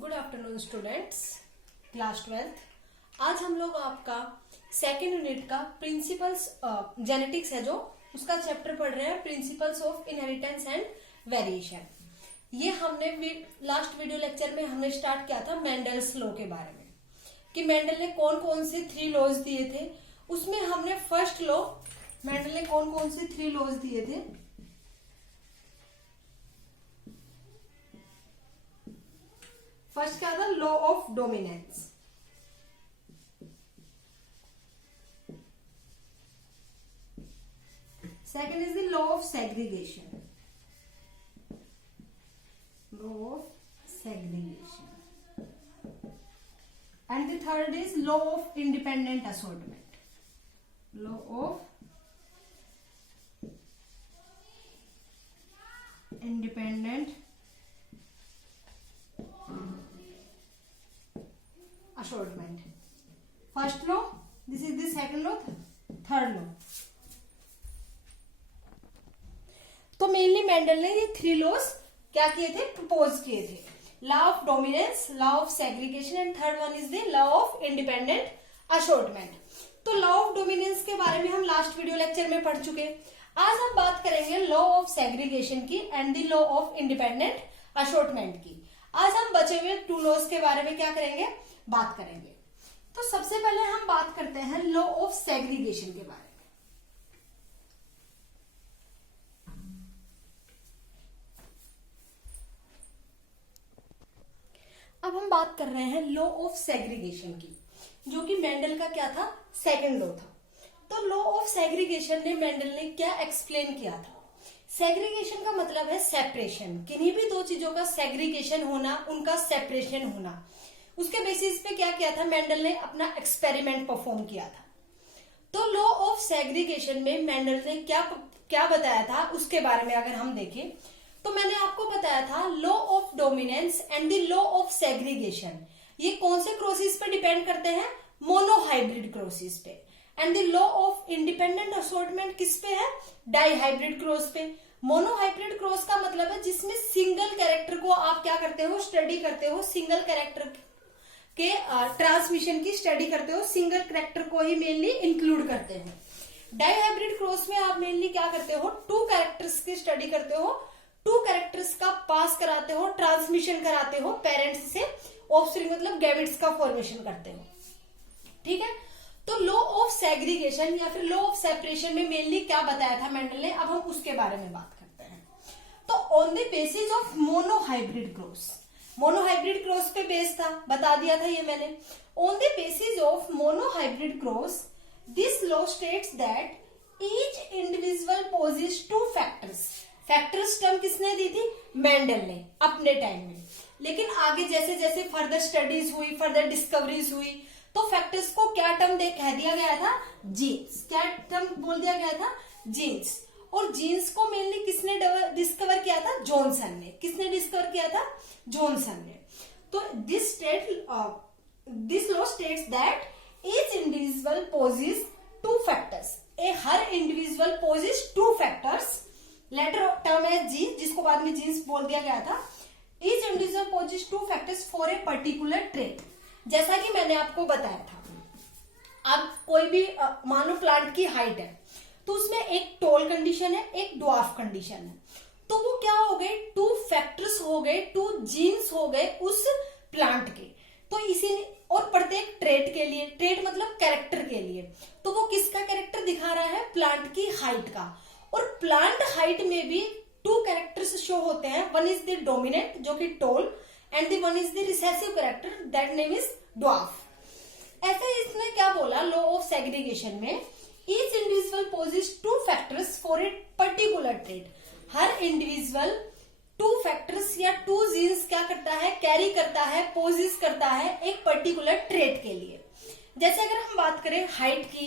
Good afternoon students, class 12th। आज हम लोग आपका सेकेंड यूनिट का प्रिंसिपल्स जेनेटिक्स है जो उसका चैप्टर पढ़ रहे हैं, principles of inheritance and variation. ये हमने लास्ट वीडियो लेक्चर में हमने स्टार्ट किया था मेंडल्स लॉ के बारे में कि मेंडल ने कौन कौन से 3 लॉज दिए थे। उसमें हमने फर्स्ट लॉ, मेंडल ने कौन कौन से 3 लॉज दिए थे। फर्स्ट क्या था? Law of dominance. Second is the law of segregation, law of segregation. And the third is law of independent assortment, law of independent assortment. First law, this is the second law, third law. तो mainly Mendel ने ये 3 laws क्या किए थे, propose किए थे। Law of dominance, law of segregation and third one is the law of independent assortment. तो law of dominance के बारे में हम लास्ट वीडियो लेक्चर में पढ़ चुके। आज हम बात करेंगे लॉ ऑफ सेग्रीगेशन की and the law of independent assortment की। आज हम बचे हुए 2 लॉज के बारे में क्या करेंगे, बात करेंगे। तो सबसे पहले हम बात करते हैं लॉ ऑफ सेग्रीगेशन के बारे में। अब हम बात कर रहे हैं लॉ ऑफ सेग्रीगेशन की, जो कि मेंडल का क्या था, सेकंड लॉ था। तो लॉ ऑफ सेग्रीगेशन ने मेंडल ने क्या एक्सप्लेन किया था। सेग्रीगेशन का मतलब है सेपरेशन, किन्हीं भी 2 चीजों का सेग्रीगेशन होना, उनका सेपरेशन होना। उसके बेसिस पे क्या किया था, मेंडल ने अपना एक्सपेरिमेंट परफॉर्म किया था। तो लॉ ऑफ सेग्रीगेशन में मेंडल ने क्या बताया था उसके बारे में अगर हम देखें तो मैंने आपको बताया था law of dominance and the law of segregation ये कौन से क्रोसिस पे डिपेंड करते हैं, मोनोहाइब्रिड क्रोसिस पे। And the law of independent assortment किस पे है, डाईहाइब्रिड क्रॉस पे। मोनोहाइब्रिड क्रॉस का मतलब है जिसमें सिंगल कैरेक्टर को आप क्या करते हो, स्टडी करते हो, सिंगल कैरेक्टर के ट्रांसमिशन की स्टडी करते हो, सिंगल कैरेक्टर को ही मेनली इंक्लूड करते हो। डाईहाइब्रिड क्रॉस में आप मेनली क्या करते हो, 2 कैरेक्टर्स की स्टडी करते हो, 2 कैरेक्टर्स का पास कराते हो, ट्रांसमिशन कराते हो पेरेंट्स से, ऑफस्प्रिंग मतलब गैमेट्स का फॉर्मेशन करते हो। ठीक है। तो लॉ ऑफ सेग्रीगेशन या फिर लॉ ऑफ सेपरेशन में मेनली क्या बताया था मेंडल ने, अब हम उसके बारे में बात करते हैं। तो on the basis of monohybrid cross, monohybrid cross पे बेस था, बता दिया था ये मैंने। On the basis of monohybrid cross this law states that each individual possesses 2 factors. Factors term किसने दी थी, मेंडल ने अपने टाइम में। लेकिन आगे जैसे जैसे फर्दर स्टडीज हुई, फर्दर डिस्कवरीज हुई, तो फैक्टर्स को क्या टर्म कह दिया गया था, जीन्स। क्या टर्म बोल दिया गया था, जीन्स। और जीन्स को मेनली किसने डिस्कवर किया था, जॉनसन ने। किसने डिस्कवर किया था, जॉनसन ने। तो this law states that each individual possesses 2 factors. हर individual possesses 2 factors. Later term है जीन, जिसको बाद में जीन्स बोल दिया गया था। Each individual possesses 2 factors for a particular trait. जैसा कि मैंने आपको बताया था, अब कोई भी मानो प्लांट की हाइट है तो उसमें एक टॉल कंडीशन है, एक ड्वार्फ कंडीशन है। तो वो क्या हो गए, 2 फैक्टर्स हो गए, 2 जीन्स हो गए उस प्लांट के। तो इसी और प्रत्येक ट्रेट के लिए, ट्रेट मतलब कैरेक्टर के लिए, तो वो किसका कैरेक्टर दिखा रहा है, प्लांट की हाइट का। और प्लांट हाइट में भी 2 कैरेक्टर्स शो होते हैं। वन इज द डोमिनेंट जो कि tall, and the one is the recessive character that name is dwarf. ऐसे इसने क्या बोला, लॉ ऑफ सेग्रीगेशन में each individual possesses 2 factors for a particular trait. हर इंडिविजुअल 2 फैक्टर्स या 2 जीन्स क्या करता है, कैरी करता है, पोजेस करता है एक पर्टिकुलर ट्रेट के लिए। जैसे अगर हम बात करें हाइट की,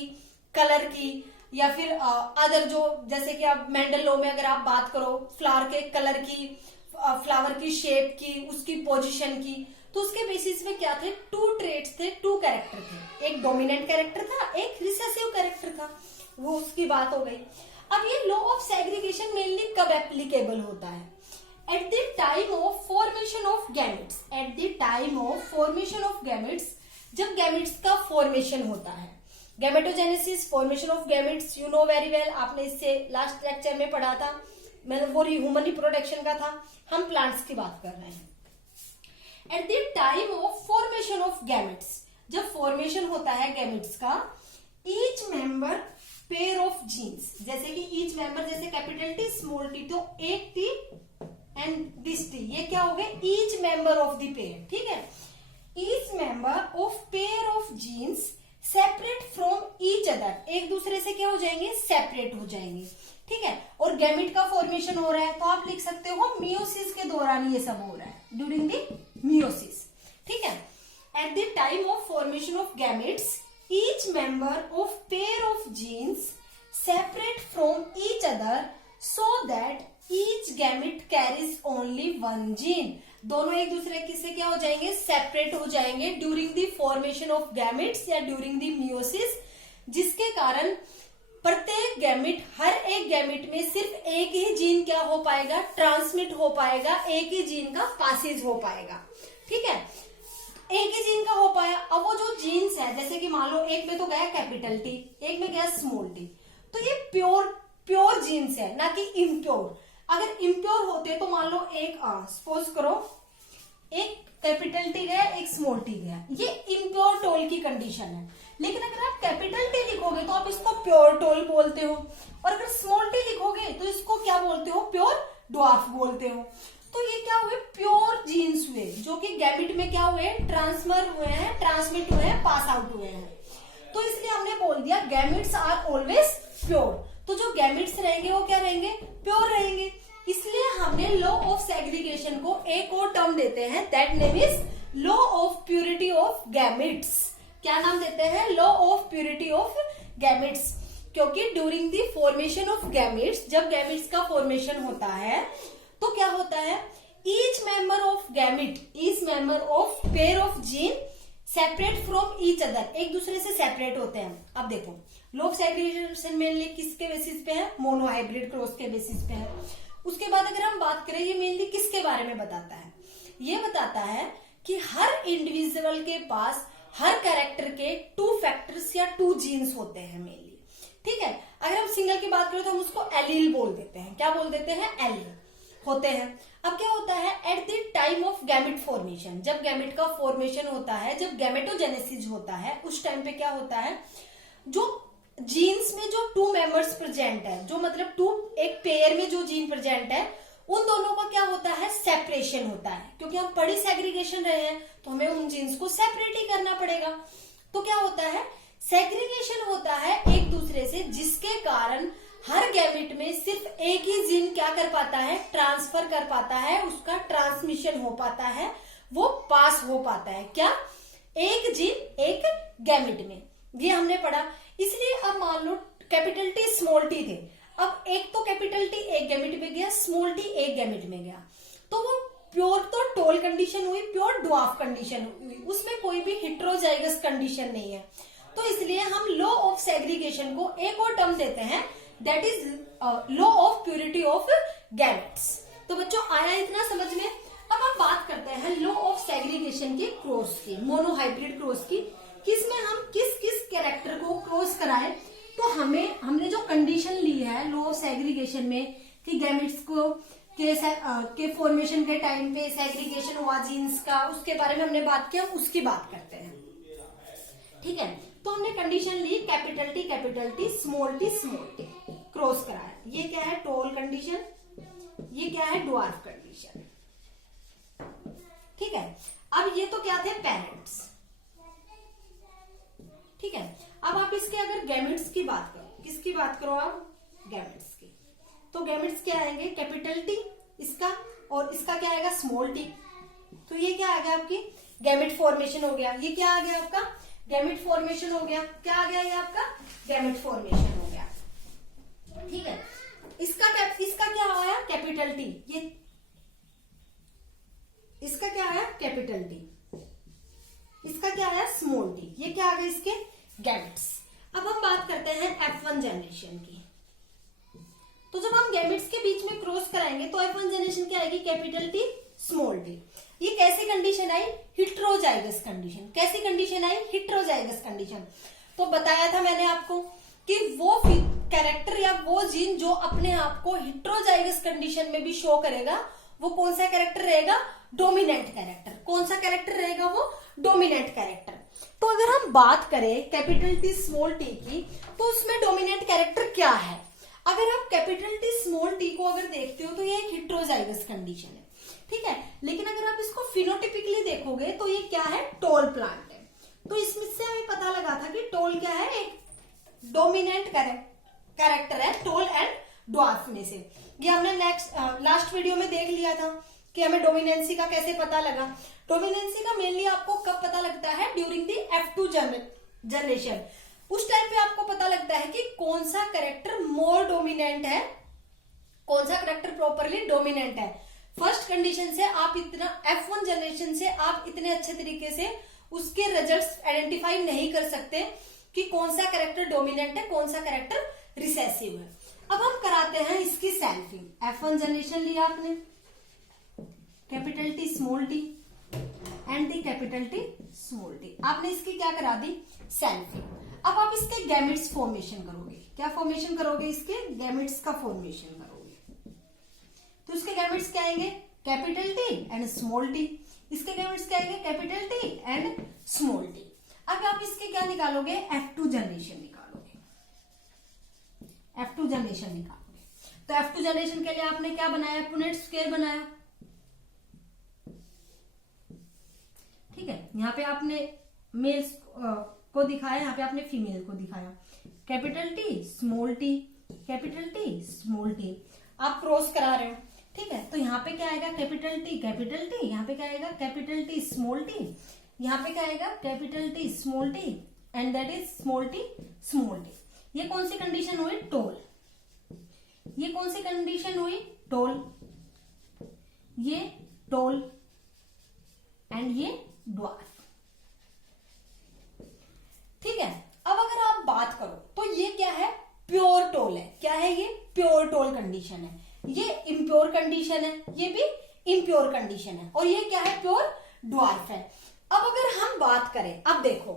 कलर की, या फिर अदर जो, जैसे कि आप मेंडल लॉ में अगर आप बात करो फ्लावर के कलर की, फ्लावर की शेप की, उसकी पोजीशन की, तो उसके बेसिस में क्या थे, 2 ट्रेट्स थे, 2 कैरेक्टर थे। एक डोमिनेंट कैरेक्टर था, एक रिसेसिव कैरेक्टर था, वो उसकी बात हो गई। अब ये लॉ ऑफ सेग्रीगेशन मेनली कब एप्लीकेबल होता है, at the time of formation of gametes, eight the time of formation of gametes, जब गैमेट्स का फॉर्मेशन होता है, gametogenesis, formation of gametes, you know very well, आपने इससे लास्ट लेक्चर में पढ़ा था, मतलब वो ह्यूमन रिप्रोडक्शन का था, हम प्लांट्स की बात कर रहे हैं। At the time of formation of gametes, जब फॉर्मेशन होता है गैमेट्स का, each member pair of genes, जैसे कि ईच मेंबर, जैसे कैपिटल टी स्मॉल टी, तो एक टी एंड दिस टी, ये क्या हो गए, each member of the pair, ठीक है, each member of pair of genes separate from each other, एक दूसरे से क्या हो जाएंगे, सेपरेट हो जाएंगे, ठीक है। और गैमेट का फॉर्मेशन हो रहा है तो आप लिख सकते हो मियोसिस के दौरान ये सब हो रहा है, ड्यूरिंग द मियोसिस, ठीक है। At the time of formation of gametes, each member of pair of genes separate from each other so that each gamete carries only one gene, दोनों एक दूसरे से क्या हो जाएंगे, सेपरेट हो जाएंगे during the formation of gametes या ड्यूरिंग द मियोसिस, जिसके कारण प्रत्येक गैमेट, हर एक गैमेट में सिर्फ एक ही जीन क्या हो पाएगा, ट्रांसमिट हो पाएगा, एक ही जीन का पासेज हो पाएगा, ठीक है, एक ही जीन का हो पाया। अब वो जो जीन्स है, जैसे कि मान लो एक में तो गया कैपिटल टी, एक में गया स्मॉल टी, तो ये प्योर जीन्स है, ना कि इम्प्योर। अगर इम्प्योर होते तो मान लो एक सपोज करो एक कैपिटल टी गया, एक स्मॉल टी गया, ये इम्प्योर टोल की कंडीशन है। लेकिन अगर आप कैपिटल टी लिखोगे तो आप इसको प्योर टोल बोलते हो, और अगर स्मॉल टी लिखोगे तो इसको क्या बोलते हो, प्योर ड्वार्फ बोलते हो। तो ये क्या हुए, प्योर जीन्स हुए, जो कि गैमेट में क्या हुए, ट्रांसफर हुए हैं, ट्रांसमिट हुए हैं, पास आउट हुए हैं। तो इसलिए हमने बोल दिया गैमेट्स आर ऑलवेज प्योर, तो जो गैमेट्स रहेंगे वो क्या रहेंगे, प्योर रहेंगे। इसलिए हमने लॉ ऑफ सेग्रीगेशन को एक और टर्म देते हैं, that name is law of purity of gametes. क्या नाम देते हैं, law of purity of gametes, क्योंकि during the formation of gametes, जब गैमेट्स का फॉर्मेशन होता है तो क्या होता है, each member of gamete, each member of pair of gene separate from each other, एक दूसरे से सेपरेट होते हैं। अब देखो लॉ ऑफ सेग्रीगेशन मेनली किसके बेसिस पे है, मोनोहाइब्रिड क्रॉस के बेसिस पे है। उसके बाद अगर हम बात करें, ये मेनली किसके बारे में बताता है, ये बताता है कि हर इंडिविजुअल के पास हर कैरेक्टर के 2 फैक्टर्स या 2 जीन्स होते हैं मेनली, ठीक है। अगर हम सिंगल की बात करें तो हम उसको एलील बोल देते हैं, क्या बोल देते हैं, एलील होते हैं। अब क्या होता है, at the time of gamete formation, जब गैमेट का फॉर्मेशन होता है, जब गैमेटोजेनेसिस होता है, उस टाइम पे क्या होता है, जो जीन्स में जो 2 मेंबर्स प्रेजेंट है, जो मतलब 2 एक पेयर में जो जीन प्रेजेंट है, उन दोनों का क्या होता है, सेपरेशन होता है। क्योंकि हम पढ़ी सेग्रीगेशन रहे हैं तो हमें उन जीन्स को सेपरेट ही करना पड़ेगा। तो क्या होता है, सेग्रीगेशन होता है एक दूसरे से, जिसके कारण हर गैमेट में सिर्फ एक ही जीन क्या कर पाता है, ट्रांसफर कर पाता है, उसका ट्रांसमिशन हो पाता है, वो पास हो पाता है। क्या, एक जीन एक गैमेट में, ये हमने पढ़ा। इसलिए अब मान लो कैपिटल टी स्मॉल टी थे, अब एक तो कैपिटल टी एक गैमेट में गया, स्मॉल टी एक गैमेट में गया, तो वो प्योर तो टोल कंडीशन हुई, प्योर ड्वार्फ कंडीशन हुई, उसमें कोई भी हेटेरोजाइगस कंडीशन नहीं है। तो इसलिए हम लॉ ऑफ सेग्रीगेशन को एक और टर्म देते हैं, that is law of purity of gametes. तो बच्चों आया इतना समझ में। अब हम बात करते हैं लॉ ऑफ सेग्रीगेशन के क्रॉस की, मोनोहाइब्रिड क्रॉस की, किसमें हम किस किस कैरेक्टर को क्रॉस कराएं। तो हमने जो कंडीशन ली है लॉ ऑफ सेग्रीगेशन में कि गैमेट्स को के फॉर्मेशन के टाइम पे सेग्रीगेशन हुआ जीन्स का, उसके बारे में हमने बात किया, उसकी बात करते हैं, ठीक है। तो हमने कंडीशन ली capital T small T cross कराया, ये क्या है, टोल कंडीशन, ये क्या है, ड्वार्फ कंडीशन, ठीक है। अब ये तो क्या थे, पेरेंट्स, ठीक है। अब आप इसके अगर गैमेट्स की बात करो, किसकी बात करो आप, गैमेट्स की, तो गैमेट्स क्या आएंगे, कैपिटल टी इसका, और इसका क्या आएगा, स्मॉल टी। तो ये क्या आ गया आपकी, गैमेट फॉर्मेशन हो गया। ये क्या आ गया आपका, गैमेट फॉर्मेशन हो गया। क्या आ गया ये आपका, गैमेट फॉर्मेशन हो गया, ठीक है। इसका क्या आया, कैपिटल टी, ये इसका क्या आया, कैपिटल टी, इसका क्या आया, स्मॉल टी, ये क्या आ गया, इसके गैमेट्स। अब हम बात करते हैं F1 जनरेशन की। तो जब हम गैमेट्स के बीच में क्रॉस कराएंगे तो F1 जनरेशन क्या आएगी, कैपिटल टी स्मॉल टी। ये कैसी कंडीशन आई, हिट्रोजाइगस कंडीशन। कैसी कंडीशन आई, हिट्रोजाइगस कंडीशन। तो बताया था मैंने आपको कि वो कैरेक्टर या वो जीन जो अपने आप को हिट्रोजाइगस कंडीशन में भी शो करेगा वो कौन सा कैरेक्टर रहेगा, डोमिनेंट कैरेक्टर। कौन सा कैरेक्टर रहेगा, वो डोमिनेंट कैरेक्टर। तो अगर हम बात करें कैपिटल टी स्मॉल टी की, तो उसमें डोमिनेंट कैरेक्टर क्या है। अगर आप कैपिटल टी स्मॉल टी को अगर देखते हो तो ये एक हिट्रोजाइगस कंडीशन है, ठीक है। लेकिन अगर आप इसको फिनोटिपिकली देखोगे तो ये क्या है, टॉल प्लांट है। तो इसमें से हमें पता लगा था कि टॉल क्या है, एक डोमिनेंट कैरेक्टर है टॉल एंड ड्वार्फ में से। ये हमने लास्ट वीडियो में देख लिया था कि हमें डोमिनेंसी का कैसे पता लगा। डोमिनेंसी का मेनली आपको कब पता लगता है, ड्यूरिंग दी F2 जनरेशन। उस टाइम पे आपको पता लगता है कि कौन सा कैरेक्टर मोर डोमिनेंट है, कौन सा कैरेक्टर प्रॉपरली डोमिनेंट है। फर्स्ट कंडीशन से आप इतना F1 जनरेशन से आप इतने अच्छे तरीके से उसके रिजल्ट्स आइडेंटिफाई नहीं कर सकते कि कौन सा कैरेक्टर डोमिनेंट है, कौन सा कैरेक्टर रिसेसिव है। अब हम कराते हैं इसकी सेल्फिंग। F1 जनरेशन लिया आपने, capital T small T and the capital T small T, आपने इसकी क्या करा दी, सेल्फिंग। अब आप इसके गैमेट्स फॉर्मेशन करोगे। क्या फॉर्मेशन करोगे, इसके गैमेट्स का फॉर्मेशन करोगे। तो इसके गैमेट्स क्या आएंगे, capital T and small T. इसके गैमेट्स क्या आएंगे, capital T and small T. अब आप इसके क्या निकालोगे, F2 जनरेशन निकालोगे। F2 जनरेशन निकालोगे तो F2 जनरेशन के लिए आपने क्या बनाया, पुनेट स्क्वायर बनाया, ठीक है। यहाँ पे आपने मेल्स को दिखाया, यहाँ पे आपने फीमेल को दिखाया। Capital T small T, capital T small T, आप क्रॉस करा रहे हो, ठीक है। तो यहाँ पे क्या आएगा, कैपिटल टी, यहाँ पे क्या आएगा, कैपिटल टी स्मॉल टी, यहाँ पे क्या आएगा, capital T small T and that is small T small T. ये कौन सी कंडीशन हुई, टोल। ये कौन सी कंडीशन हुई, टोल। ये टोल एंड ये ड्वार्फ, ठीक है। अब अगर आप बात करो तो ये क्या है, प्योर टोल है। क्या है ये, प्योर टोल कंडीशन है। ये इम्प्योर कंडीशन है, ये भी इम्प्योर कंडीशन है। और ये क्या है, प्योर ड्वार्फ है। अब अगर हम बात करें, अब देखो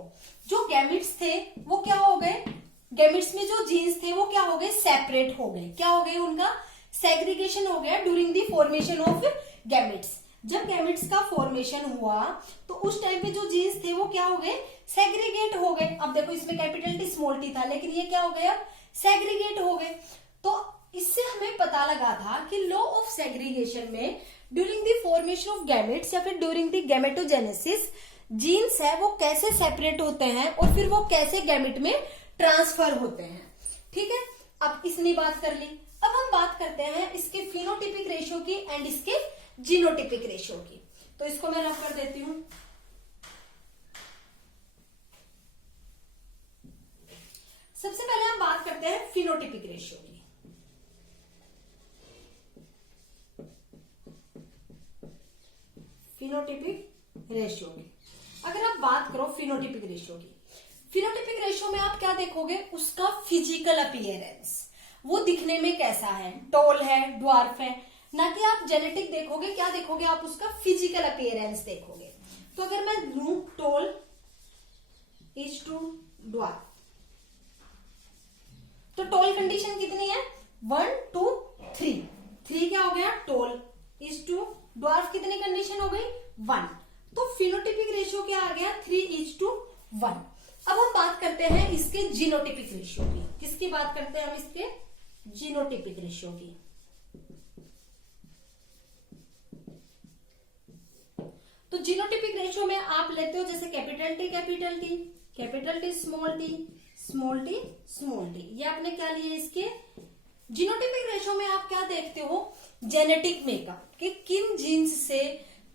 जो गैमेट्स थे वो क्या हो गए, गैमेट्स में जो जीन्स थे वो क्या हो गए, सेपरेट हो गए। क्या हो गए, उनका सेग्रीगेशन हो गया during the formation of gametes. जब गैमेट्स का फॉर्मेशन हुआ तो उस टाइम पे जो जीन्स थे वो क्या हो गए, सेग्रीगेट हो गए। अब देखो इसमें कैपिटल टी स्मॉल टी था, लेकिन ये क्या हो गया, सेग्रीगेट हो गए। तो इससे हमें पता लगा था कि लॉ ऑफ सेग्रीगेशन में during the formation of gametes या फिर ड्यूरिंग द गैमेटोजेनेसिस जीन्स है वो कैसे सेपरेट होते हैं और फिर वो कैसे गैमेट में ट्रांसफर होते हैं, ठीक है। अब इसने बात कर ली। अब हम बात करते हैं इसके फिनोटिपिक रेशियो की एंड इसके जीनोटिपिक रेशियो की। तो इसको मैं रख कर देती हूं। सबसे पहले हम बात करते हैं फिनोटिपिक रेशियो की। फिनोटिपिक रेशियो की अगर आप बात करो फिनोटिपिक रेशियो की, फिनोटिपिक रेशियो में आप क्या देखोगे, उसका फिजिकल अपीयरेंस, वो दिखने में कैसा है, टॉल है, ड्वार्फ है, ना कि आप जेनेटिक देखोगे। क्या देखोगे आप, उसका फिजिकल अपीयरेंस देखोगे। तो अगर मैं लू टॉल इज टू ड्वार्फ, तो टॉल कंडीशन कितनी है, 1 2 3। 3 क्या हो गया, टॉल इज टू ड्वार्फ कितनी कंडीशन हो गई, 1। तो फिनोटिपिक रेशियो क्या आ गया, 3:1। अब हम बात करते हैं इसके जीनोटिपिक रेशियो की। किसकी बात करते हैं हम, इसके जीनोटिपिक रेशियो की। तो जीनोटिपिक रेशियो में आप लेते हो जैसे capital T capital T, capital T small T, small T small T. ये आपने क्या लिए इसके जीनोटिपिक रेशियो में। आप क्या देखते हो, जेनेटिक मेकअप कि किन जीन्स से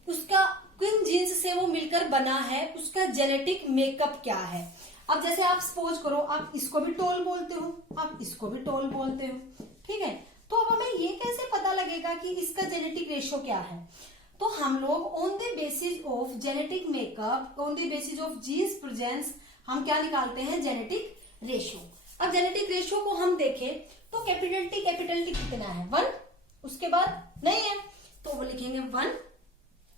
उसका, किन जीन्स से वो मिलकर बना है, उसका जेनेटिक मेकअप क्या है। अब जैसे आप सपोज करो आप इसको भी टॉल बोलते हो, आप इसको भी टॉल बोलते हो, ठीक है। तो अब हमें ये कैसे पता लगेगा कि इसका जेनेटिक रेशियो क्या है। तो हम लोग on the basis of genetic makeup, on the basis of genes presence, हम क्या निकालते हैं, जेनेटिक रेशियो। अब जेनेटिक रेशियो को हम देखें तो कैपिटल टी कितना है 1, उसके बाद नहीं है तो वो लिखेंगे 1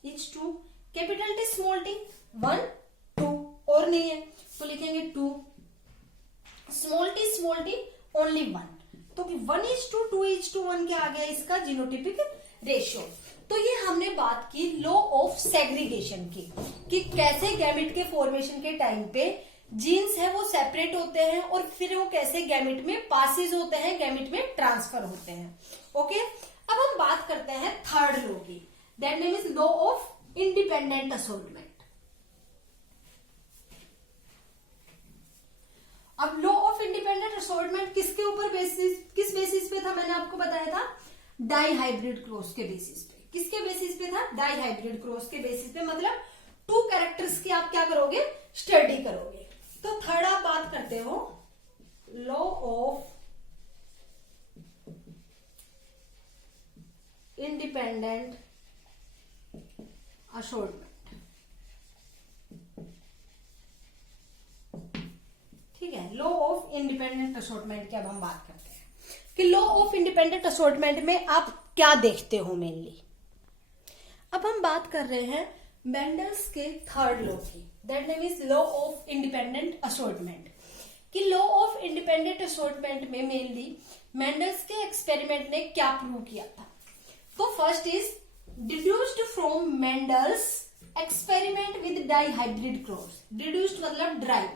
is 2, capital T small T 1 2 और नहीं है तो लिखेंगे 2, स्मॉल टी ओनली 1, तो 1:2 2:1 क्या आ गया इसका जीनोटिपिक रेशियो। तो ये हमने बात की लॉ ऑफ सेग्रीगेशन की कि कैसे गैमेट के फॉर्मेशन के टाइम पे जीन्स है वो सेपरेट होते हैं और फिर वो कैसे गैमेट में पासेज होते हैं, गैमेट में ट्रांसफर होते हैं। ओके, अब हम बात करते हैं थर्ड लॉ की, that name is law of independent assortment. अब लॉ ऑफ इंडिपेंडेंट असॉर्टमेंट किसके ऊपर किस बेसिस पे था, मैंने आपको बताया था डाई हाइब्रिड क्रॉस के बेसिस पे। किसके बेसिस पे था, डाई हाइब्रिड क्रॉस के बेसिस पे, मतलब 2 कैरेक्टर्स की आप क्या करोगे, स्टडी करोगे। तो थर्ड आप बात करते हो लॉ ऑफ इंडिपेंडेंट असॉर्टमेंट। ठीक है, लॉ ऑफ इंडिपेंडेंट असॉर्टमेंट की अब हम बात करते हैं कि लॉ ऑफ इंडिपेंडेंट असॉर्टमेंट में आप क्या देखते हो मेनली। अब हम बात कर रहे हैं मेंडल्स के थर्ड लॉ की, that name is law of independent assortment. कि लॉ ऑफ इंडिपेंडेंट असॉर्टमेंट में मेनली मेंडल्स के एक्सपेरिमेंट ने क्या प्रूव किया था। तो first is deduced from Mendel's experiment with dihybrid cross. Deduced मतलब ड्राइव।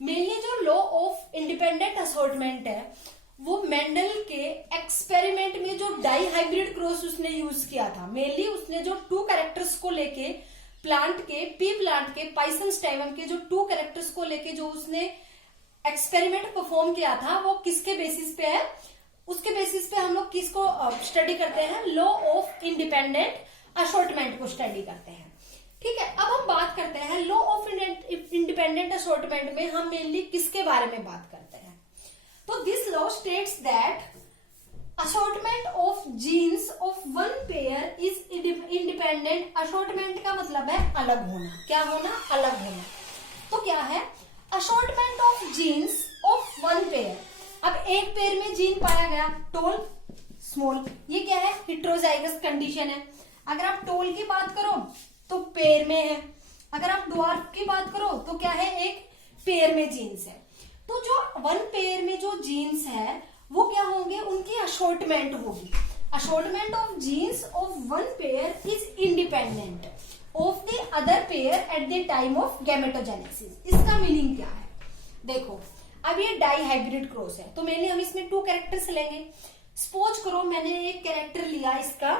मेनली जो लॉ ऑफ इंडिपेंडेंट असॉर्टमेंट है वो मेंडल के एक्सपेरिमेंट में जो डाई हाइब्रिड क्रॉस उसने यूज किया था, मेनली उसने जो 2 कैरेक्टर्स को लेके प्लांट के पाइसन स्टाइलम के जो 2 कैरेक्टर्स को लेके जो उसने एक्सपेरिमेंट परफॉर्म किया था वो किसके बेसिस पे है, उसके बेसिस पे हम लोग किसको स्टडी करते हैं, लॉ ऑफ इंडिपेंडेंट असॉर्टमेंट को स्टडी करते हैं। ठीक है, अब हम बात करते हैं लॉ ऑफ इंडिपेंडेंट असॉर्टमेंट में हम मेनली किसके बारे में बात करते हैं। तो this law states that assortment of jeans of one pair is independent. Assortment का मतलब है अलग होना, क्या होना, अलग होना। तो क्या है assortment of jeans of one pair. अब एक पेयर में जीन पाया गया टॉल स्मॉल, ये क्या है, हेटेरोजाइगस कंडीशन है। अगर आप टॉल की बात करो तो पेयर में है, अगर आप ड्वार्फ की बात करो तो क्या है, एक पेयर में जीन्स है। तो जो वन पेयर में जो जीन्स है वो क्या होंगे, उनकी असॉर्टमेंट होगी। Assortment of jeans of one pair is independent of the other pair eight the time of gametogenesis. इसका मीनिंग क्या है, देखो अब ये डाई हाइब्रिड क्रॉस है तो मेनली हम इसमें 2 कैरेक्टर्स लेंगे। सपोज करो मैंने एक कैरेक्टर लिया इसका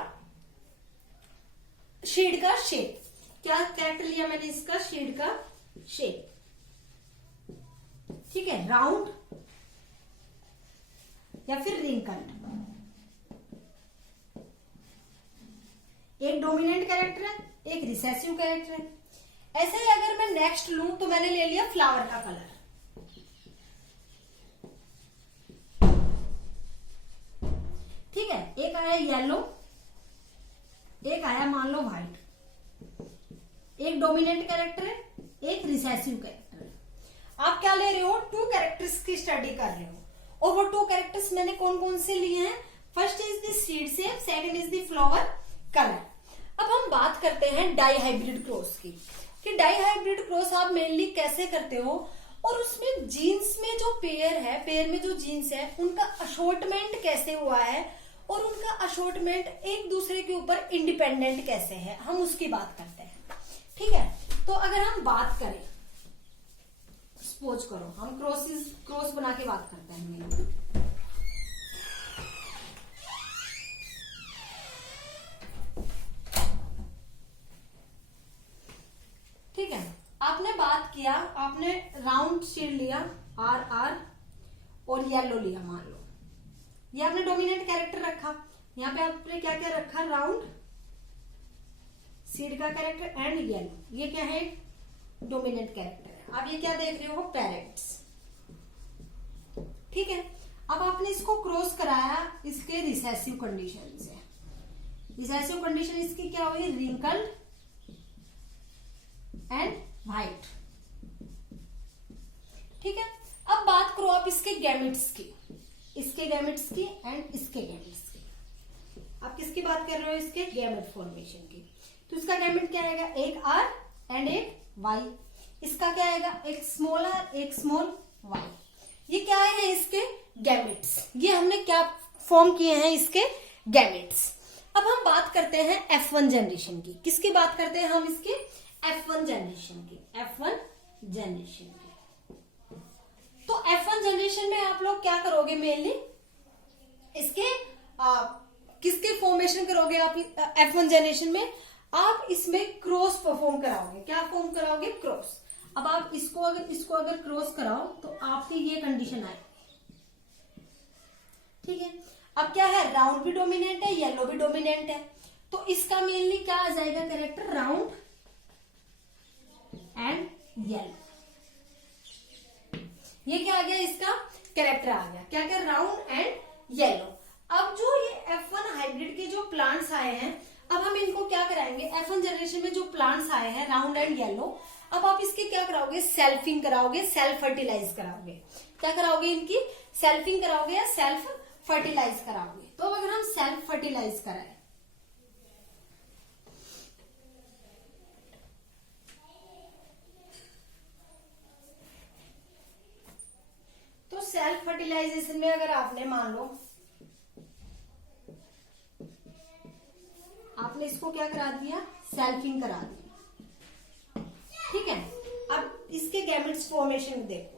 शेड का शेप, क्या कैरेक्टर लिया मैंने इसका शेड का शेप, ठीक है, राउंड या फिर रिंकल्ड। एक डोमिनेंट कैरेक्टर है, एक रिसेसिव कैरेक्टर है। ऐसे ही अगर मैं नेक्स्ट लूं तो मैंने ले लिया फ्लावर का कलर, ठीक है, एक आया येलो, एक आया मान लो व्हाइट। एक डोमिनेंट कैरेक्टर है, एक रिसेसिव कैरेक्टर है। आप क्या ले रहे हो, 2 कैरेक्टर्स की स्टडी कर रहे हो और वो 2 कैरेक्टर्स मैंने कौन कौन से लिए हैं, first is the seed shape, second is the flower colour. अब हम बात करते हैं डाई हाइब्रिड क्रॉस की कि डाई हाइब्रिड क्रॉस आप मेनली कैसे करते हो और उसमें जीन्स में जो पेयर है, पेयर में जो जीन्स है उनका असॉर्टमेंट कैसे हुआ है और उनका असॉर्टमेंट एक दूसरे के ऊपर इंडिपेंडेंट कैसे है, हम उसकी बात करते हैं। ठीक है, तो अगर हम बात करें, सपोज करो हम क्रॉस बना के बात करते हैं। ठीक है, आपने बात किया, आपने राउंड शेड लिया RR और येलो लिया, मान लो ये आपने डोमिनेंट कैरेक्टर रखा। यहाँ पे आपने क्या क्या रखा, राउंड, सीड का कैरेक्टर एंड येलो, ये क्या है, डोमिनेंट कैरेक्टर है। आप ये क्या देख रहे हो, पैरेट्स। ठीक है, अब आपने इसको क्रॉस कराया इसके रिसेसिव कंडीशन से। रिसेसिव कंडीशन इसकी क्या हुई, रिंकल्ड एंड व्हाइट। ठीक है, अब बात करो आप इसके गैमेट्स की। इसके गैमेट्स की एंड इसके गैमेट्स की। आप किसकी बात कर रहे हो? इसके गैमेट फॉर्मेशन की। तो इसका गैमेट क्या आएगा? एक आर एंड एक वाई। इसका क्या आएगा? एक स्मॉल आर एक स्मॉल वाई। ये क्या है? इसके गैमेट्स। ये हमने क्या फॉर्म किए हैं? इसके गैमेट्स। अब हम बात करते हैं F1 जनरेशन की। किसकी बात करते हैं हम? इसके F1 जनरेशन की। F1 जनरेशन की। तो F1 जनरेशन में आप लोग क्या करोगे? मेनली इसके किसके फॉर्मेशन करोगे आप? F1 जनरेशन में आप इसमें क्रॉस परफॉर्म कराओगे। क्या फॉर्म कराओगे? क्रॉस। अब आप इसको अगर क्रॉस कराओ तो आपकी ये कंडीशन आए, ठीक है। अब क्या है? राउंड भी डोमिनेंट है, येलो भी डोमिनेंट है, तो इसका मेनली क्या आ जाएगा कैरेक्टर? Round and yellow. ये क्या आ गया? इसका कैरेक्टर आ गया। क्या क्या? Round and yellow. अब जो ये F1 हाइब्रिड के जो प्लांट्स आए हैं, अब हम इनको क्या कराएंगे? F1 जनरेशन में जो प्लांट्स आए हैं राउंड एंड येलो, अब आप इसके क्या कराओगे? सेल्फिंग कराओगे, सेल्फ फर्टिलाइज कराओगे। क्या कराओगे? इनकी सेल्फिंग कराओगे या सेल्फ फर्टिलाइज कराओगे। तो अगर हम सेल्फ फर्टिलाइज कराएं, तो सेल्फ फर्टिलाइजेशन में अगर आपने मान लो आपने इसको क्या करा दिया? सेल्फिंग करा दिया, ठीक है। अब इसके गैमेट्स फॉर्मेशन देखो।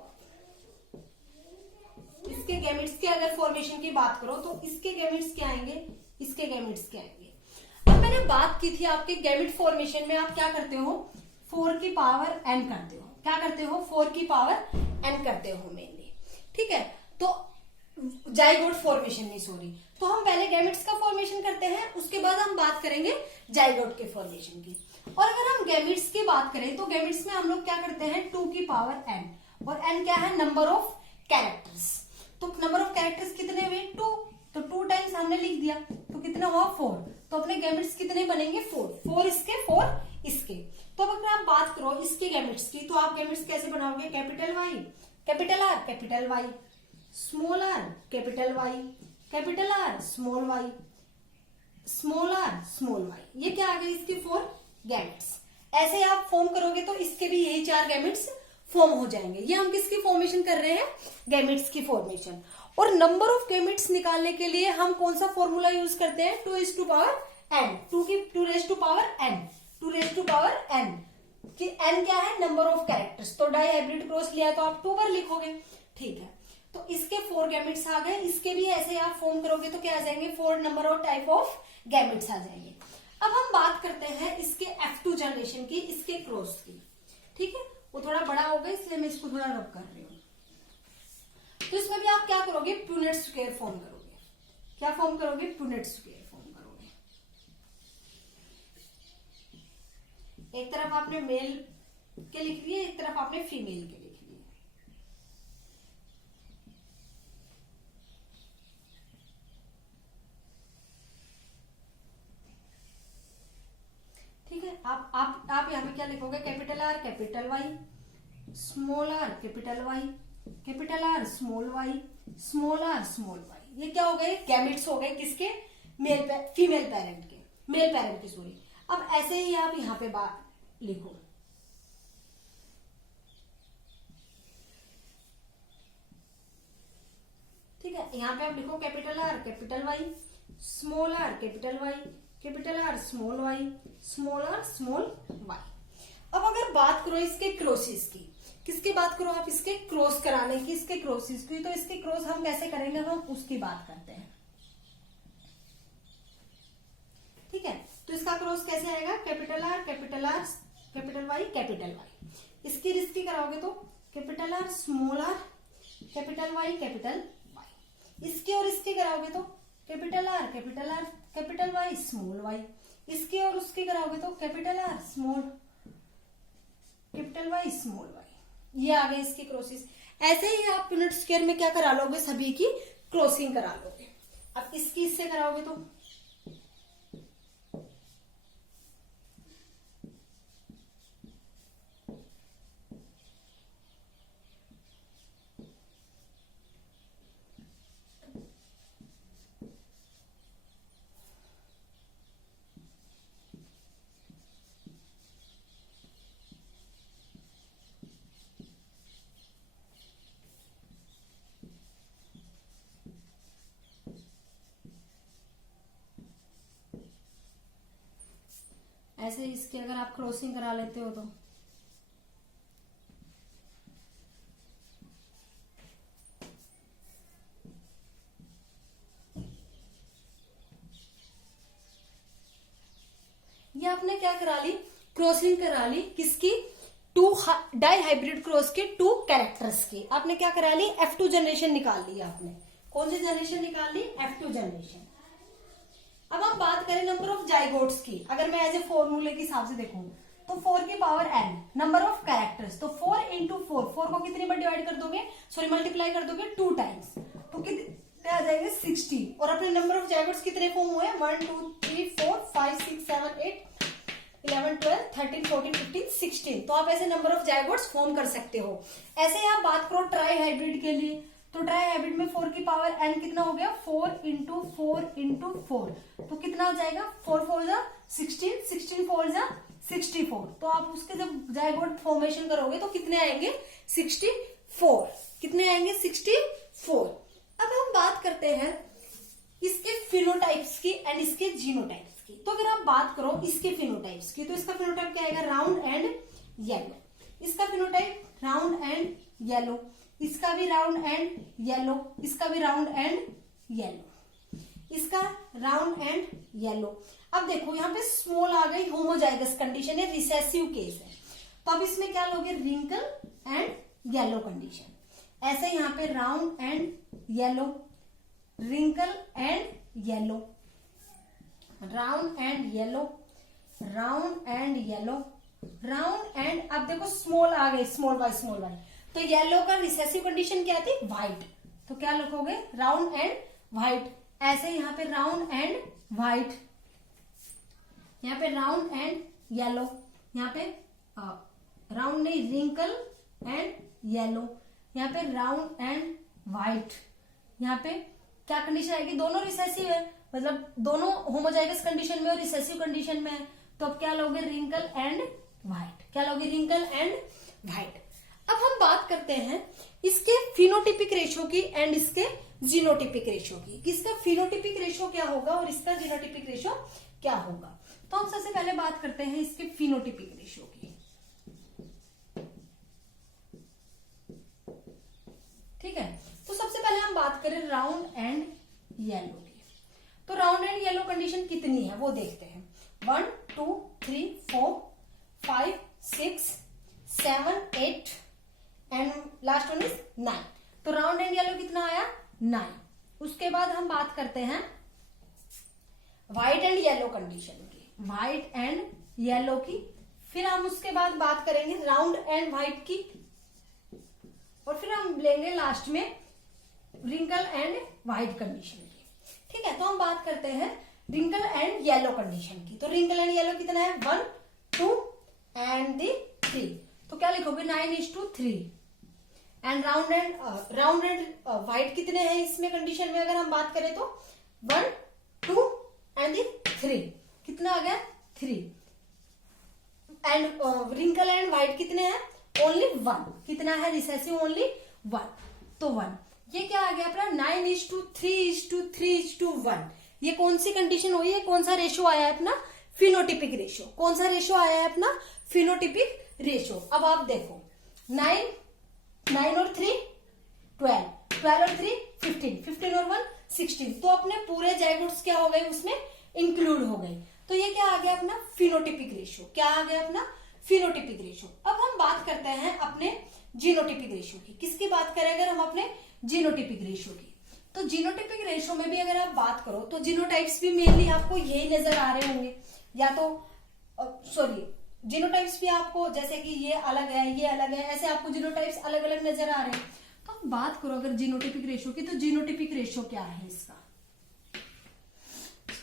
इसके गैमेट्स के अगर फॉर्मेशन की बात करो तो इसके गैमेट्स क्या आएंगे? इसके गैमेट्स क्या आएंगे? अब मैंने बात की थी आपके गैमेट फॉर्मेशन में आप क्या करते हो? 4 की पावर n करते हो। क्या करते हो? 4 की पावर n करते हो मेनली, ठीक है। तो जाइगोट फॉर्मेशन में, सॉरी, तो हम पहले गैमेट्स का फॉर्मेशन करते हैं, उसके बाद हम बात करेंगे जाइगोट के फॉर्मेशन की। और अगर हम गैमेट्स की बात करें तो गैमेट्स में हम लोग क्या करते हैं? 2 की पावर n, और n क्या है? Number of characters. तो नंबर ऑफ कैरेक्टर्स कितने हुए? 2, तो 2 टाइम्स हमने लिख दिया, तो कितना हुआ? 4। तो अपने गैमेट्स कितने बनेंगे? 4 इसके 4 इसके। तो अब अगर आप बात करो इसके गैमेट्स की, तो आप गैमेट्स कैसे बनाओगे? Capital Y, capital R, capital Y, small R, capital Y, capital R, small Y, small R, small Y. ये क्या आ गए? इसके 4 गैमेट्स। ऐसे आप फॉर्म करोगे तो इसके भी यही 4 गैमेट्स फॉर्म हो जाएंगे। ये हम किसकी फॉर्मेशन कर रहे हैं? गैमेट्स की फॉर्मेशन। और नंबर ऑफ गैमेट्स निकालने के लिए हम कौन सा फॉर्मूला यूज करते हैं? 2 power n, 2 raise to power n, 2 raise to power n, कि n क्या है? Number of characters. तो डाई हाइब्रिड क्रॉस लिया तो आप 2 पर लिखोगे, ठीक है। तो इसके 4 गैमेट्स आ गए। इसके भी ऐसे आप फॉर्म करोगे तो क्या आ जाएंगे? 4 नंबर और टाइप ऑफ गैमेट्स आ जाएंगे। अब हम बात करते हैं इसके F2 जनरेशन की, इसके क्रॉस की, ठीक है। वो थोड़ा बड़ा होगा इसलिए मैं इसको थोड़ा रब कर रही हूँ। तो इसमें भी आप क्या करोगे? प्यूनेट स्क्वायर फॉर्म करोगे। क्या फॉर्म करोगे? प्यूनेट स्क्वायर फॉर्म करोगे। एक तरफ आपने मेल के लिख लिए, एक तरफ आपने फीमेल के लिख लिए। ठीक है। आप यहाँ पे क्या लिखोगे? Capital R, capital Y, small R, capital Y, capital R, small Y, small R, small Y. ये क्या हो गए? गैमेट्स हो गए किसके? फीमेल पेरेंट के, मेल पेरेंट के, सॉरी। अब ऐसे ही आप यहाँ पे बात लिखो, ठीक है। यहाँ पे आप लिखो capital R, capital Y, small R, capital Y, capital R, small Y, small R, small Y. अब अगर बात करो इसके क्रॉसेस की, किसकी बात करो आप? इसके क्रॉस कराने की, इसके क्रॉसेस की। तो इसके क्रॉस हम कैसे करेंगे? हम उसकी बात करते हैं, ठीक है। तो इसका क्रॉस कैसे आएगा? Capital R, capital R, capital Y, capital Y. इसकी कराओगे तो capital R, small R, capital Y, capital Y. इसकी और इसकी कराओगे तो capital R, capital R, capital Y, small Y. इसकी और उसकी कराओगे तो capital R, small, capital Y, small Y. ये आ गए इसकी क्रॉसेस। ऐसे ही आप प्यूनेट स्क्वायर में क्या करा लोगे? सभी की क्रॉसिंग करा लोगे। अब इसकी इससे कराओगे तो ऐसे इसकी अगर आप क्रॉसिंग करा लेते हो तो ये आपने क्या करा ली, क्रॉसिंग करा ली किसकी, टू डाई हाइब्रिड क्रॉस के टू कैरेक्टर्स की। आपने क्या करा ली, F2 जनरेशन निकाल ली आपने। कौन सी जनरेशन निकाल ली, F2 जनरेशन। अब हम बात करें नंबर ऑफ जाइगोट्स की। अगर मैं एज ए फॉर्मूले के हिसाब से देखूं तो 4 की power n number of characters, तो 4 इंटू 4 को कितनी बार डिवाइड कर दोगे, सॉरी मल्टीप्लाई कर दोगे 2 टाइम्स, तो कितने आ जाएंगे 60। और अपने नंबर ऑफ जाइगोट्स कितने फॉर्म हुए, 1 2 3 4 5 6 7 8 11 12 13 14 15 16। तो आप ऐसे नंबर ऑफ जाइगोट्स फॉर्म कर सकते हो। ऐसे आप बात करो ट्राई हाइब्रिड के लिए, तो ट्राई हाइब्रिड में 4 की पावर n कितना हो गया, 4 इंटू 4 इंटू 4, तो कितना हो जाएगा, 4 4 जा 16, 16 4 जा 64। तो आप उसके जब जाइगोट फॉर्मेशन करोगे तो कितने आएंगे, 64। कितने आएंगे, 64। अब हम बात करते हैं इसके फिनोटाइप्स की एंड इसके जीनोटाइप्स की। तो अगर आप बात करो इसके फिनोटाइप्स की, तो इसका फिनोटाइप क्या आएगा, राउंड एंड येलो। इसका फिनोटाइप राउंड एंड येलो, इसका भी राउंड एंड येलो, इसका भी राउंड एंड येलो, इसका राउंड एंड येलो। अब देखो यहाँ पे स्मॉल आ गई, होमोजाइगस कंडीशन है, रिसेसिव केस है, तो अब इसमें क्या लोगे, रिंकल एंड येलो कंडीशन। ऐसे यहाँ पे round and yellow, wrinkle and yellow, round and yellow, round and yellow, round and, अब देखो स्मॉल आ गई, स्मॉल वाई, तो येलो का रिसेसिव कंडीशन क्या थी, व्हाइट, तो क्या लिखोगे, राउंड एंड व्हाइट। ऐसे यहाँ पे राउंड एंड व्हाइट, यहाँ पे राउंड एंड येलो, यहाँ पे राउंड नहीं, रिंकल एंड येलो, यहाँ पे राउंड एंड व्हाइट। यहाँ पे क्या कंडीशन आएगी, दोनों रिसेसिव है, मतलब दोनों होमोजाइगस कंडीशन में और रिसेसिव कंडीशन में है, तो अब क्या लोगे, रिंकल एंड व्हाइट। क्या लोगे, रिंकल एंड व्हाइट। अब हम बात करते हैं इसके फिनोटिपिक रेशो की एंड इसके जीनोटिपिक रेशो की। इसका फिनोटिपिक रेशो क्या होगा और इसका जीनोटिपिक रेशो क्या होगा। तो हम सबसे पहले बात करते हैं इसके फिनोटिपिक रेशो की। ठीक है, तो सबसे पहले हम बात करें राउंड एंड येलो की। तो राउंड एंड येलो कंडीशन कितनी है वो देखते हैं। 1 2 3 4 5 6 7 8 एंड लास्ट वन इज 9। तो राउंड एंड येलो कितना आया, 9। उसके बाद हम बात करते हैं व्हाइट एंड येलो कंडीशन की, व्हाइट एंड येलो की। फिर हम उसके बाद बात करेंगे राउंड एंड व्हाइट की, और फिर हम लेंगे लास्ट में रिंकल एंड व्हाइट कंडीशन की। ठीक है, तो हम बात करते हैं रिंकल एंड येलो कंडीशन की। तो रिंकल एंड येलो कितना है, 1 2 एंड 3। तो क्या लिखोगे, 9:3। एंड राउंड एंड व्हाइट कितने हैं इसमें कंडीशन में अगर हम बात करें तो 1 2 एंड 3। कितना आ गया, 3। एंड रिंकल एंड व्हाइट कितने हैं, ओनली 1। कितना है रिसेसिव, ओनली 1, तो 1। ये क्या आ गया अपना, 9:3:3:1। ये कौन सी कंडीशन हुई है, कौन सा रेशो आया है अपना, फिनोटिपिक रेशो। कौन सा रेशो आया है अपना, फिनोटिपिक रेशो। अब आप देखो 9 और 3 12, 12 और 3 15, 15 और 1 16। तो अपने पूरे जाइगोट्स क्या हो गए, उसमें इंक्लूड हो गए। तो ये क्या आ गया अपना, फिनोटिपिक रेशो। क्या आ गया अपना, फिनोटिपिक रेशो। अब हम बात करते हैं अपने जीनोटिपिक रेशो की। किसकी बात करें अगर हम अपने जीनोटिपिक रेशो की, तो जीनोटिपिक रेशो में भी अगर आप बात करो तो जीनोटाइप्स भी मेनली आपको यही नजर आ रहे होंगे, या तो सॉरी जीनोटाइप्स भी आपको, जैसे कि ये अलग है ये अलग है, ऐसे आपको जीनोटाइप्स अलग अलग नजर आ रहे हैं। तो हम बात करो अगर जीनोटिपिक रेशो की, तो जीनोटिपिक रेशो क्या है इसका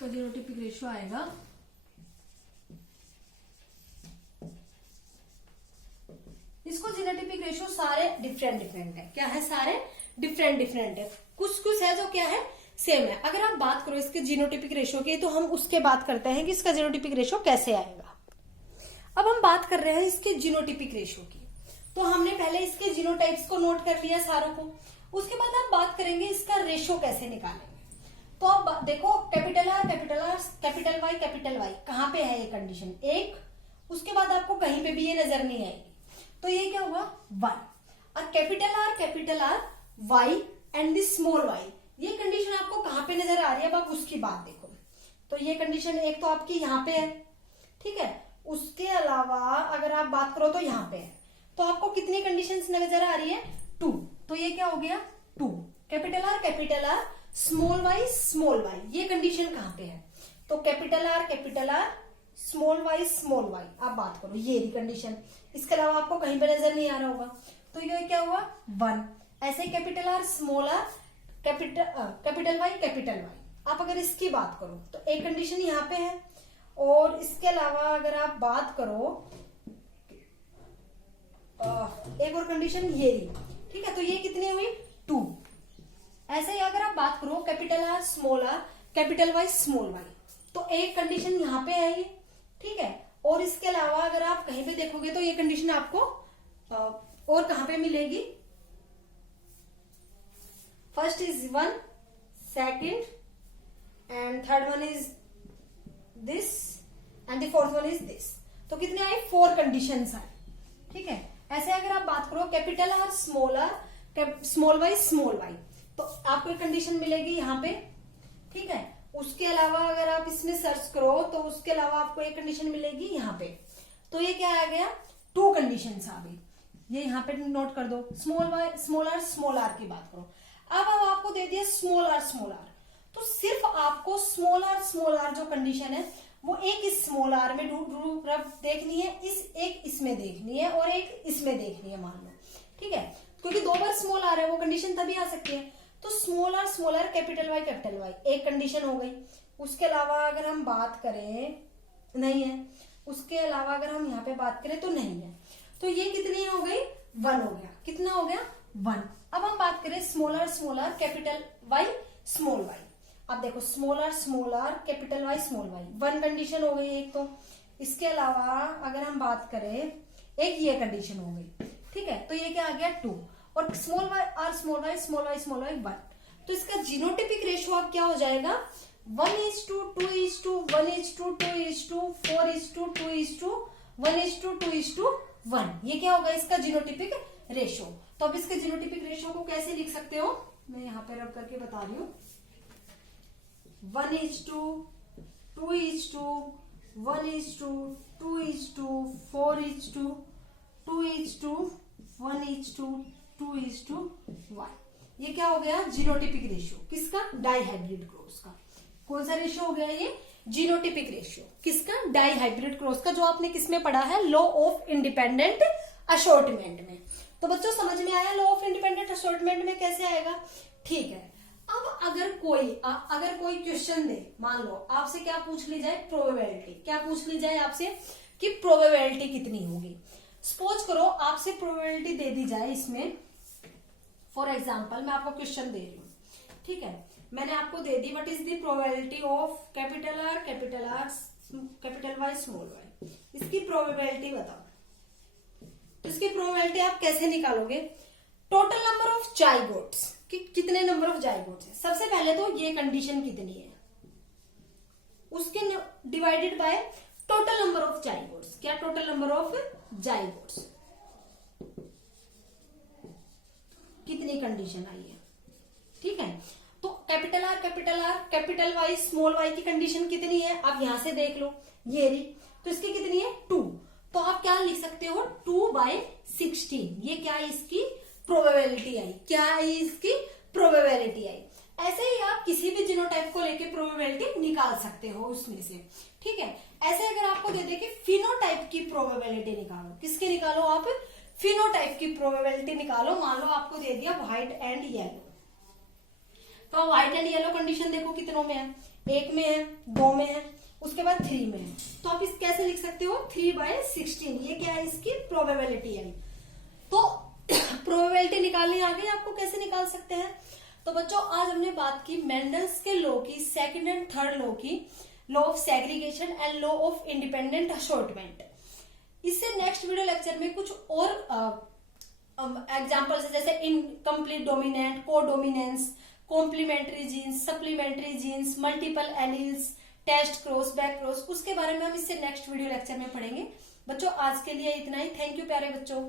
जीनोटिपिक रेशो आएगा, इसको जीनोटिपिक रेशो सारे डिफरेंट है। क्या है, सारे डिफरेंट है। कुछ है जो क्या है, सेम है। अगर आप बात करो इसके जीनोटिपिक रेशो की, तो हम उसके बात करते हैं कि इसका जीनोटिपिक रेशो कैसे आएगा। अब हम बात कर रहे हैं इसके जीनोटिपिक रेशो की। तो हमने पहले इसके जीनोटाइप्स को नोट कर लिया सारों को। उसके बाद हम बात करेंगे इसका रेशो कैसे निकालेंगे। तो अब देखो capital R capital R capital Y कहाँ पे है ये कंडीशन एक, उसके बाद आपको कहीं पे भी ये नजर नहीं आएगी, तो ये क्या हुआ 1। और capital R Y and the small Y, ये कंडीशन आपको कहाँ पे नजर आ रही है, अब आप उसकी बात देखो। तो ये कंडीशन एक तो आपकी यहाँ पे है, ठीक है, उसके अलावा अगर आप बात करो तो यहाँ पे है, तो आपको कितनी कंडीशंस नजर आ रही है 2। तो ये क्या हो गया 2। कैपिटल आर स्मॉल वाई, ये कंडीशन कहाँ पे है, तो कैपिटल आर स्मॉल वाई आप बात करो, ये रही कंडीशन, इसके अलावा आपको कहीं पे नजर नहीं आ रहा होगा, तो ये क्या हुआ 1। ऐसे ही capital R small R capital Y आप अगर इसकी बात करो तो एक कंडीशन यहाँ पे है, और इसके अलावा अगर आप बात करो एक और कंडीशन ये रही, ठीक है, तो ये कितनी हुई 2। ऐसे ही अगर आप बात करो capital R capital Y small Y, तो एक कंडीशन यहाँ पे है ये, ठीक है, और इसके अलावा अगर आप कहीं पे देखोगे तो ये कंडीशन आपको और कहां पे मिलेगी, first is 1, second and third one is this and the fourth one is this, तो कितने आई 4 कंडीशंस आई, ठीक है। ऐसे अगर आप बात करो कैपिटल आर स्मॉल वाई, तो आपको एक कंडीशन मिलेगी यहाँ पे, ठीक है। उसके अलावा अगर आप इसमें सर्च करो तो उसके अलावा आपको एक कंडीशन मिलेगी यहाँ पे, तो ये क्या आ गया 2 कंडीशंस आ गई, ये यहाँ पे नोट कर दो। स्मॉल आर की बात करो, अब आपको दे दिया स्मॉल आर, तो सिर्फ आपको स्मॉल आर जो कंडीशन है वो एक स्मॉल आर में देखनी है, एक इसमें देखनी है और एक इसमें देखनी है, मान लो, ठीक है, क्योंकि 2 बार स्मॉल आर है वो कंडीशन तभी आ सकती है। तो स्मॉल आर कैपिटल वाई एक कंडीशन हो गई। उसके अलावा अगर हम बात करें नहीं है, उसके अलावा अगर हम यहाँ पे बात करें तो नहीं है, तो ये कितनी हो गई 1 हो गया, कितना हो गया 1। अब हम बात करें small R capital Y small Y, अब देखो small R capital Y small Y 1 condition हो गई एक, तो इसके अलावा अगर हम बात करें एक ये कंडीशन हो गई, ठीक है, तो ये क्या आ गया 2, और स्मॉल वाई 1, तो इसका जीनोटिपिक रेशियो अब क्या हो जाएगा 1:2:1:2 4:2:1:1, ये क्या होगा इसका जीनोटिपिक रेशियो। तो अब इसके जीनोटिपिक रेशियो को कैसे लिख सकते हो, मैं यहाँ पे रब करके बता रही हूँ, 1:2:1:2 ये क्या हो गया जीनोटिपिक रेशियो किसका, डाइहाइब्रिड क्रॉस का। कौन सा रेशियो हो गया ये, जीनोटिपिक रेशियो किसका, डाइहाइब्रिड क्रॉस का, जो आपने किसमें पढ़ा है लॉ ऑफ इंडिपेंडेंट असॉर्टमेंट में। तो बच्चों समझ में आया लॉ ऑफ इंडिपेंडेंट असॉर्टमेंट में कैसे आएगा, ठीक है। अब अगर कोई क्वेश्चन दे, मान लो आपसे क्या पूछ ली जाए, प्रोबेबिलिटी, क्या पूछ ली जाए आपसे कि प्रोबेबिलिटी कितनी होगी। सपोज करो आपसे प्रोबेबिलिटी दे दी जाए इसमें, फॉर एग्जाम्पल मैं आपको क्वेश्चन दे रही हूँ, ठीक है, मैंने आपको दे दी what is the probability of capital R capital Y small Y, इसकी प्रोबेबिलिटी बताओ। तो इसकी प्रोबेबिलिटी आप कैसे निकालोगे, टोटल नंबर ऑफ जाइगोट्स, कि कितने नंबर ऑफ जाइगोट्स है, सबसे पहले तो ये कंडीशन कितनी है उसके divided by total number of zygotes, क्या टोटल नंबर ऑफ जाइगोट्स, कितनी कंडीशन आई है, ठीक है। तो capital R capital Y small Y की कंडीशन कितनी है, आप यहां से देख लो, ये रही, तो इसकी कितनी है 2, तो आप क्या लिख सकते हो 2/16, ये क्या है इसकी प्रोबेबिलिटी आई, क्या है इसकी प्रोबेबिलिटी आई। ऐसे ही आप किसी भी जीनोटाइप को लेके प्रोबेबिलिटी निकाल सकते हो उसमें से, ठीक है। ऐसे अगर आपको दे दे कि फिनोटाइप की प्रोबेबिलिटी निकालो, किसकी निकालो आप, फिनोटाइप की प्रोबेबिलिटी निकालो, मान लो आपको दे दिया व्हाइट एंड येलो, तो व्हाइट एंड येलो कंडीशन देखो कितनों में है, 1 में है, 2 में है, उसके बाद 3 में है, तो आप इस कैसे लिख सकते हो 3/16, ये क्या है इसकी प्रोबेबिलिटी है। तो प्रोबेबिलिटी निकालनी आ गई आपको, कैसे निकाल सकते हैं। तो बच्चों आज हमने बात की मेंडल्स के लॉ की, सेकंड एंड थर्ड लॉ की, law of segregation and law of independent assortment. इससे नेक्स्ट वीडियो लेक्चर में कुछ और एग्जांपल्स जैसे incomplete dominant, codominance, complementary genes, supplementary genes, multiple alleles, test cross, back cross, उसके बारे में हम इससे नेक्स्ट वीडियो लेक्चर में पढ़ेंगे। बच्चों आज के लिए इतना ही। थैंक यू प्यारे बच्चों।